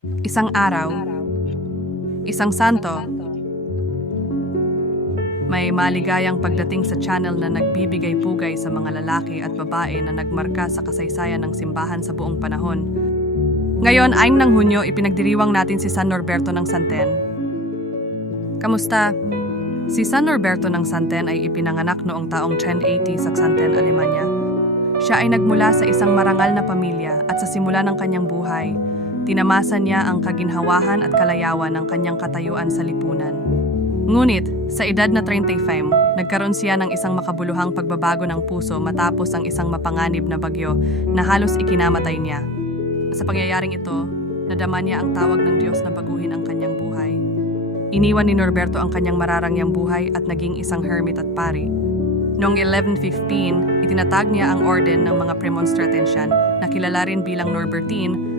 Isang araw, isang santo, may maligayang pagdating sa channel na nagbibigay pugay sa mga lalaki at babae na nagmarka sa kasaysayan ng simbahan sa buong panahon. Ngayon, ayong ng Hunyo, ipinagdiriwang natin si San Norberto ng Santen. Kamusta? Si San Norberto ng Santen ay ipinanganak noong taong 1080 sa Santen, Alemanya. Siya ay nagmula sa isang marangal na pamilya at sa simula ng kanyang buhay, tinamasan niya ang kaginhawahan at kalayawan ng kanyang katayuan sa lipunan. Ngunit, sa edad na 35, nagkaroon siya ng isang makabuluhang pagbabago ng puso matapos ang isang mapanganib na bagyo na halos ikinamatay niya. Sa pangyayaring ito, nadama niya ang tawag ng Diyos na baguhin ang kanyang buhay. Iniwan ni Norberto ang kanyang mararangyang buhay at naging isang hermit at pari. Noong 1115, itinatag niya ang orden ng mga Premonstratensian na kilala rin bilang Norbertine,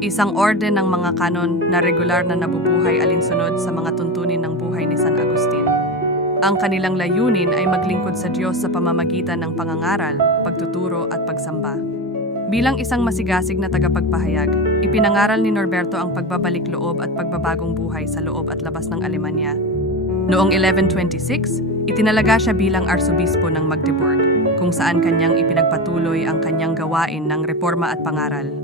isang orden ng mga kanon na regular na nabubuhay alinsunod sa mga tuntunin ng buhay ni San Agustin. Ang kanilang layunin ay maglingkod sa Diyos sa pamamagitan ng pangangaral, pagtuturo at pagsamba. Bilang isang masigasig na tagapagpahayag, ipinangaral ni Norberto ang pagbabalik loob at pagbabagong buhay sa loob at labas ng Alemanya. Noong 1126, itinalaga siya bilang arsobispo ng Magdeburg, kung saan kanyang ipinagpatuloy ang kanyang gawain ng reforma at pangaral.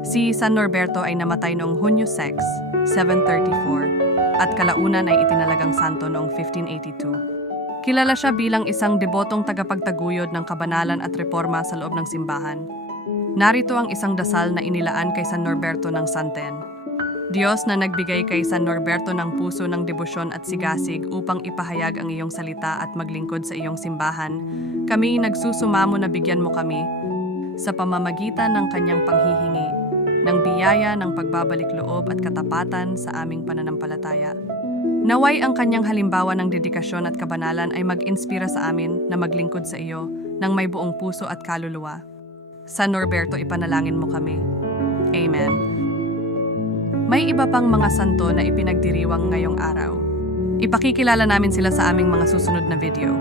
Si San Norberto ay namatay noong Hunyo 6, 734, at kalaunan ay itinalagang santo noong 1582. Kilala siya bilang isang debotong tagapagtaguyod ng kabanalan at reforma sa loob ng simbahan. Narito ang isang dasal na inilaan kay San Norberto ng Santen. Diyos na nagbigay kay San Norberto ng puso ng debosyon at sigasig upang ipahayag ang iyong salita at maglingkod sa iyong simbahan, kami nagsusumamo na bigyan mo kami sa pamamagitan ng kanyang panghihingi ng biyaya ng pagbabalik loob at katapatan sa aming pananampalataya. Naway ang kanyang halimbawa ng dedikasyon at kabanalan ay mag-inspira sa amin na maglingkod sa iyo ng may buong puso at kaluluwa. San Norberto, ipanalangin mo kami. Amen. May iba pang mga santo na ipinagdiriwang ngayong araw. Ipakikilala namin sila sa aming mga susunod na video.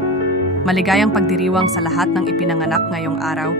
Maligayang pagdiriwang sa lahat ng ipinanganak ngayong araw